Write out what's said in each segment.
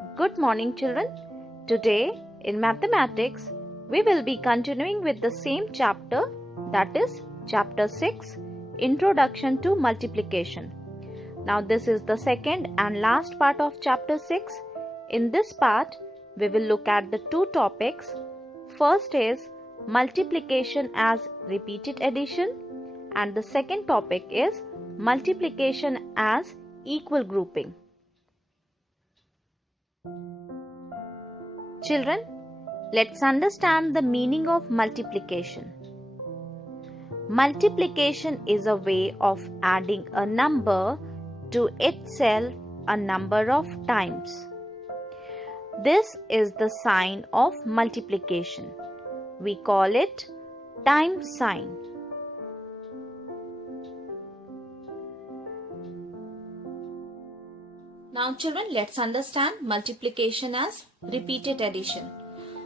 Good morning, children. Today in mathematics, we will be continuing with the same chapter, that is chapter 6, Introduction to Multiplication. Now this is the second and last part of chapter 6. In this part, we will look at the two topics. First is multiplication as repeated addition, and the second topic is multiplication as equal grouping. Children, let's understand the meaning of multiplication. Multiplication is a way of adding a number to itself a number of times. This is the sign of multiplication. We call it times sign. Now children, let's understand multiplication as repeated addition.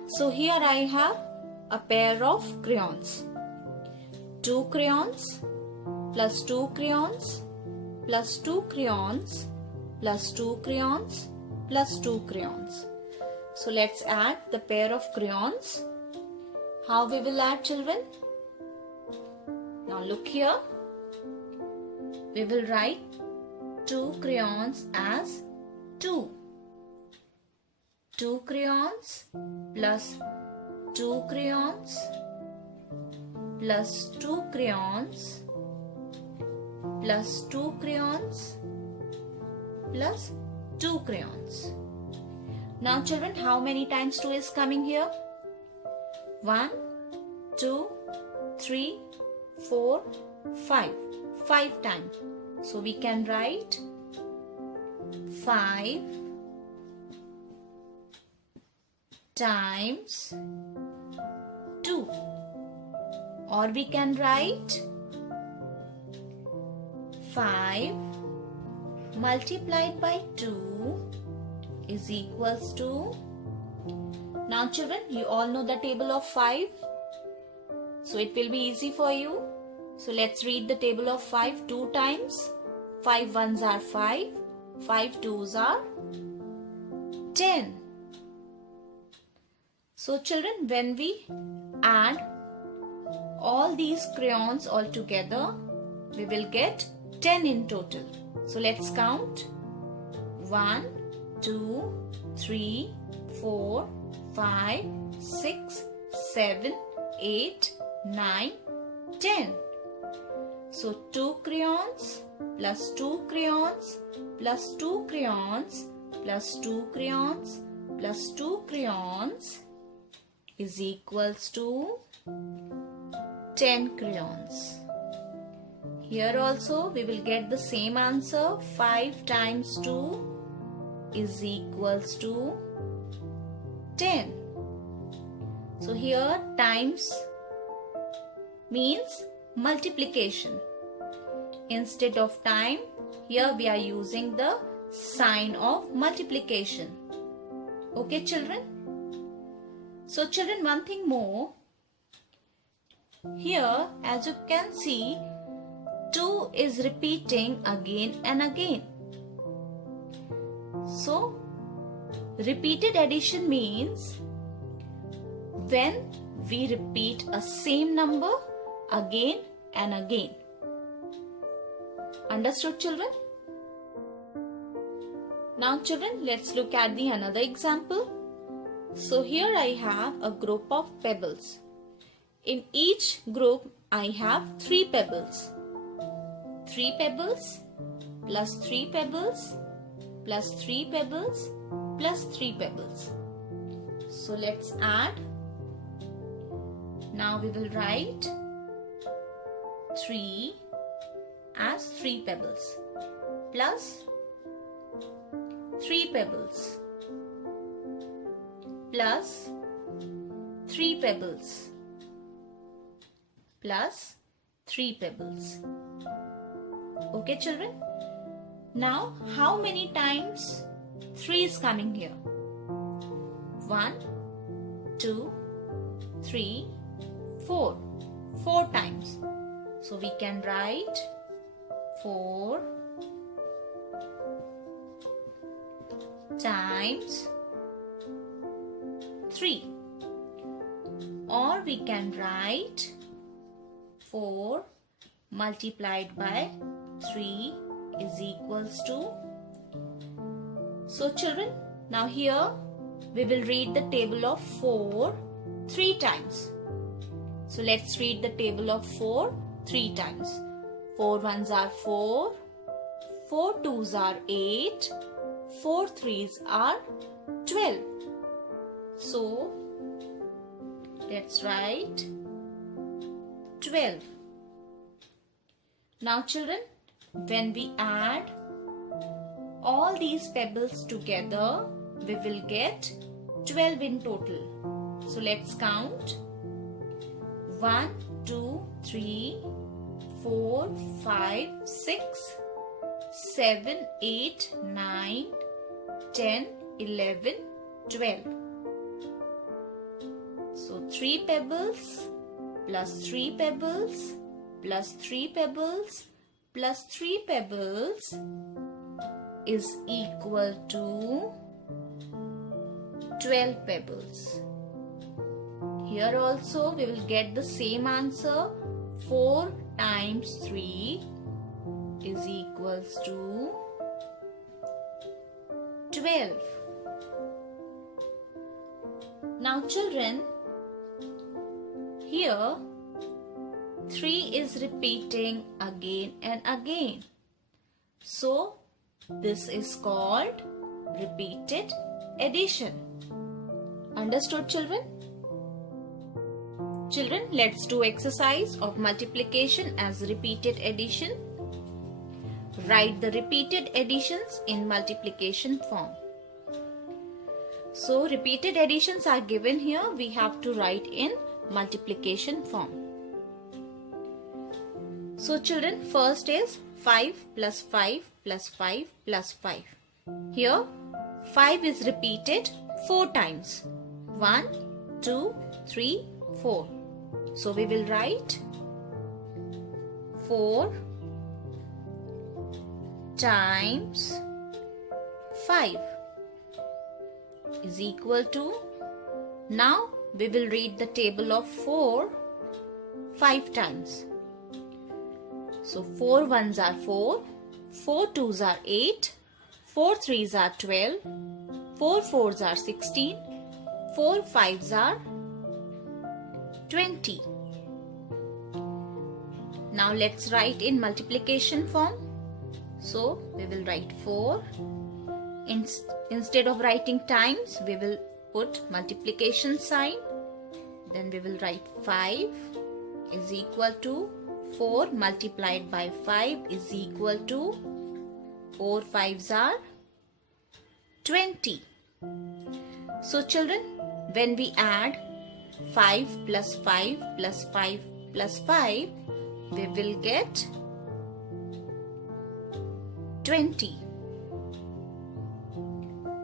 So here I have a pair of crayons. 2 crayons plus 2 crayons plus 2 crayons plus 2 crayons plus 2 crayons. So let's add the pair of crayons. How we will add, children? Now look here. We will write 2 crayons as 2. 2 crayons plus 2 crayons plus 2 crayons plus 2 crayons plus 2 crayons. Now children, how many times 2 is coming here? 1, 2, 3, 4, 5. 5 times. So we can write 5 times 2, or we can write 5 multiplied by 2 is equals to, now children, you all know the table of 5, so it will be easy for you. So let's read the table of 5 2 times. 5 ones are 5, 5 twos are 10. So children, when we add all these crayons all together, we will get 10 in total. So let's count. 1, 2, 3, 4, 5, 6, 7, 8, 9, 10. So 2 crayons plus 2 crayons plus 2 crayons plus 2 crayons plus 2 crayons is equals to 10 crayons. Here also we will get the same answer. 5 times 2 is equals to 10. So here times means multiplication. Instead of time, here we are using the sign of multiplication. Okay children? So children, one thing more. Here as you can see, 2 is repeating again and again. So repeated addition means when we repeat a same number again and again. Understood children? Now children, let's look at the another example. So here I have a group of pebbles. In each group I have 3 pebbles. 3 pebbles plus 3 pebbles plus 3 pebbles plus 3 pebbles. So let's add. Now we will write 3 as 3 pebbles plus 3 pebbles plus 3 pebbles plus 3 pebbles. Okay children? Now how many times 3 is coming here? 1, 2, 3, 4. 4 times. So we can write 4 times 3. Or we can write 4 multiplied by 3 is equals to. So children, now here we will read the table of 4 3 times. So let's read the table of 4 3 times. 4 ones are 4, 4 twos are 8, 4 threes are 12. So let's write 12. Now children, when we add all these pebbles together, we will get 12 in total. So let's count. 1, 2, 3, 4, 5, 6, 7, 8, 9, 10, 11, 12. So 3 pebbles plus 3 pebbles plus 3 pebbles plus 3 pebbles is equal to 12 pebbles. Here also we will get the same answer. 4 times 3 is equals to 12. Now children, here 3 is repeating again and again. So this is called repeated addition. Understood children? Children, let's do exercise of multiplication as repeated addition. Write the repeated additions in multiplication form. So repeated additions are given here. We have to write in multiplication form. So children, first is 5 plus 5 plus 5 plus 5. Here 5 is repeated 4 times. 1, 2, 3, 4. So we will write 4 times 5 is equal to. Now we will read the table of 4 5 times. So 4 ones are 4, 4 twos are 8, 4 threes are 12, 4 fours are 16, 4 fives are 20. Now let's write in multiplication form. So we will write 4. Instead of writing times, we will put multiplication sign. Then we will write 5 is equal to 4 multiplied by 5 is equal to 4 fives are 20. So children, when we add 5 plus 5 plus 5 plus 5, we will get 20.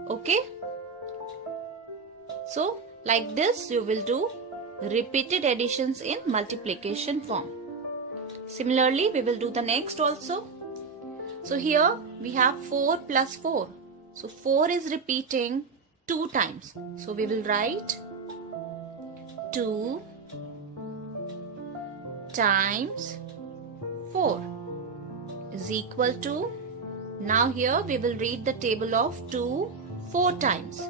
Okay? So like this you will do repeated additions in multiplication form. Similarly, we will do the next also. So here we have 4 plus 4. So 4 is repeating 2 times. So we will write 2 times 4 is equal to. Now here we will read the table of 2 4 times.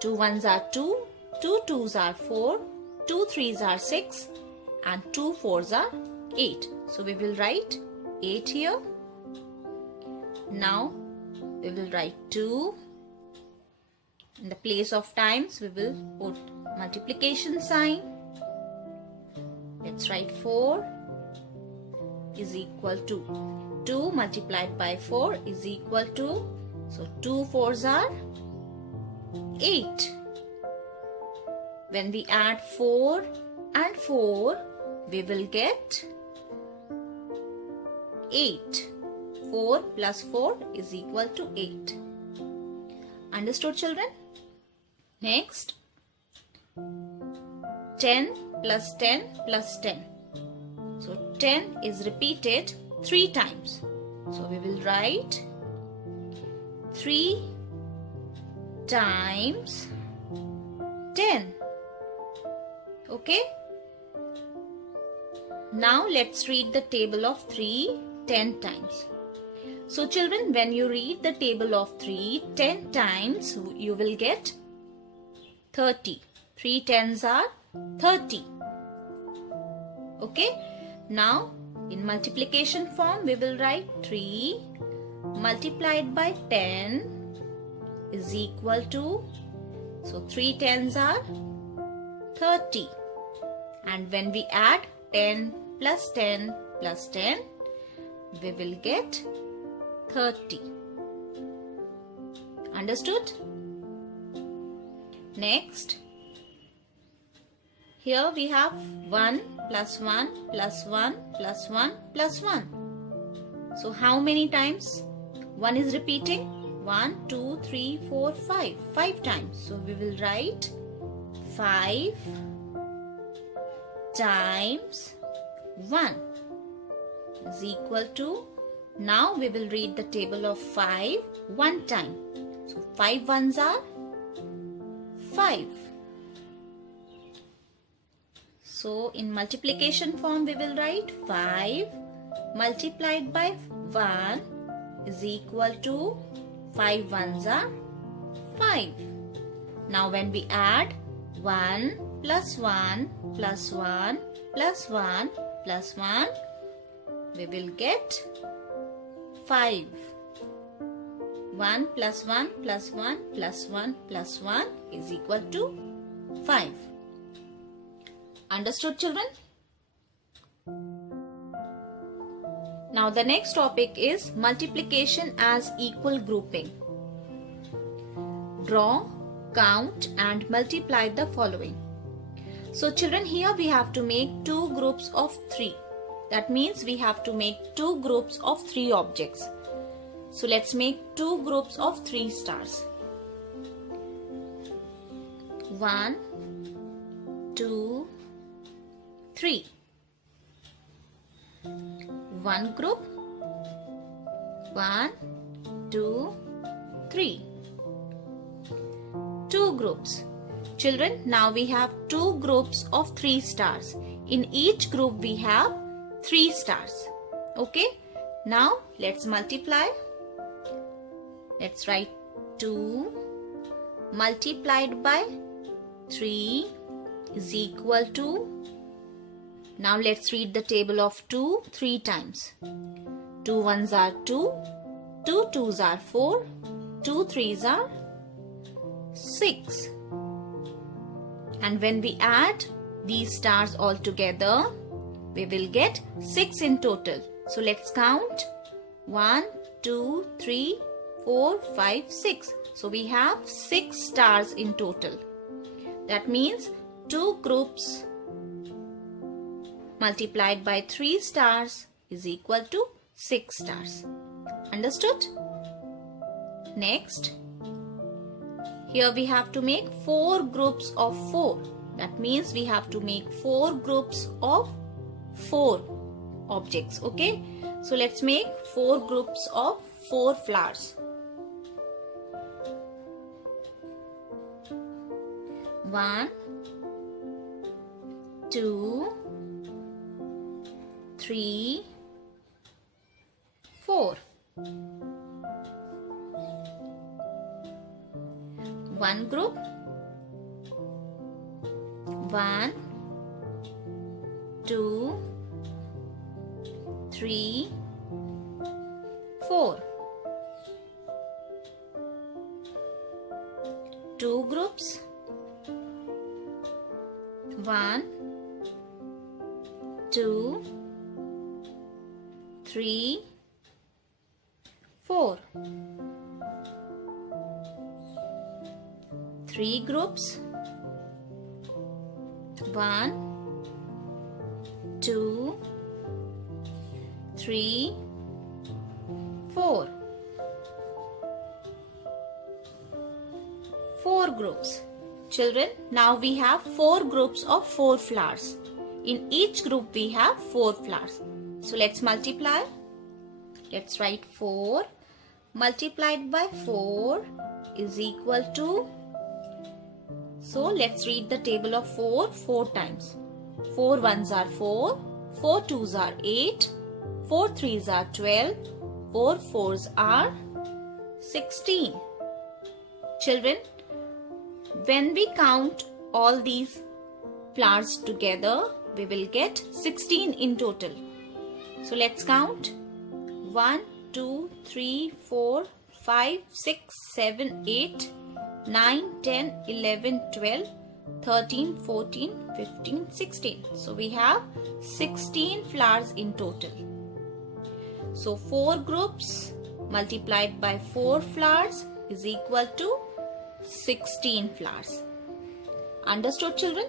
2 ones are 2, 2 twos are 4, 2 threes are 6 and 2 fours are 8. So we will write 8 here. Now we will write 2. In the place of times we will put multiplication sign. Let's write 4 is equal to 2 multiplied by 4 is equal to, so 2 fours are 8. When we add 4 and 4, we will get 8. 4 plus 4 is equal to 8. Understood children? Next, 10 plus 10 plus 10. So 10 is repeated 3 times. So we will write 3 times 10. Okay. Now let's read the table of 3 10 times. So children, when you read the table of 3 10 times, you will get 30. 3 tens are 30. Okay. Now in multiplication form, we will write 3 multiplied by 10 is equal to, so 3 tens are 30. And when we add 10 plus 10 plus 10, we will get 30. Understood? Next, here we have 1 plus 1 plus 1 plus 1 plus 1. So how many times 1 is repeating? 1, 2, 3, 4, 5. 5 times. So we will write 5 times 1 is equal to, now we will read the table of 5 one time. So 5 ones are 5. So in multiplication form, we will write 5 multiplied by 1 is equal to, 5 ones are 5. Now when we add 1 plus 1 plus 1 plus 1 plus 1, we will get 5. 1 plus 1 plus 1 plus 1 plus 1 is equal to 5. Understood, children? Now the next topic is multiplication as equal grouping. Draw, count and multiply the following. So children, here we have to make 2 groups of 3. That means we have to make 2 groups of 3 objects. So let's make 2 groups of 3 stars. 1, 2, 3. One group. 1, 2, 3. 2 groups. Children, now we have 2 groups of 3 stars. In each group we have 3 stars. Okay. Now let's multiply. Let's write 2 multiplied by 3 is equal to, now let's read the table of 2 3 times. 2 ones are 2, 2 twos are 4, 2 threes are 6. And when we add these stars all together, we will get 6 in total. So let's count 1, 2, 3, 4, 5, 6. So we have 6 stars in total. That means 2 groups multiplied by 3 stars is equal to 6 stars. Understood? Next, here we have to make 4 groups of 4. That means we have to make 4 groups of 4 objects. Okay? So let's make 4 groups of 4 flowers. 1, 2, 3, 4. 1 group. 1, 2, 3, 4. 2 groups. 1, 2, 3, 4. 3 groups. 1, 2, 3, 4. 4 groups. Children, now we have 4 groups of 4 flowers. In each group we have 4 flowers. So let's multiply. Let's write 4 multiplied by 4 is equal to, so let's read the table of 4 times. 4 ones are 4, 4 twos are 8, 4 threes are 12, 4 fours are 16. Children, when we count all these flowers together, we will get 16 in total. So let's count. 1, 2, 3, 4, 5, 6, 7, 8, 9, 10, 11, 12, 13, 14, 15, 16. So we have 16 flowers in total. So 4 groups multiplied by 4 flowers is equal to 16 flowers. Understood, children?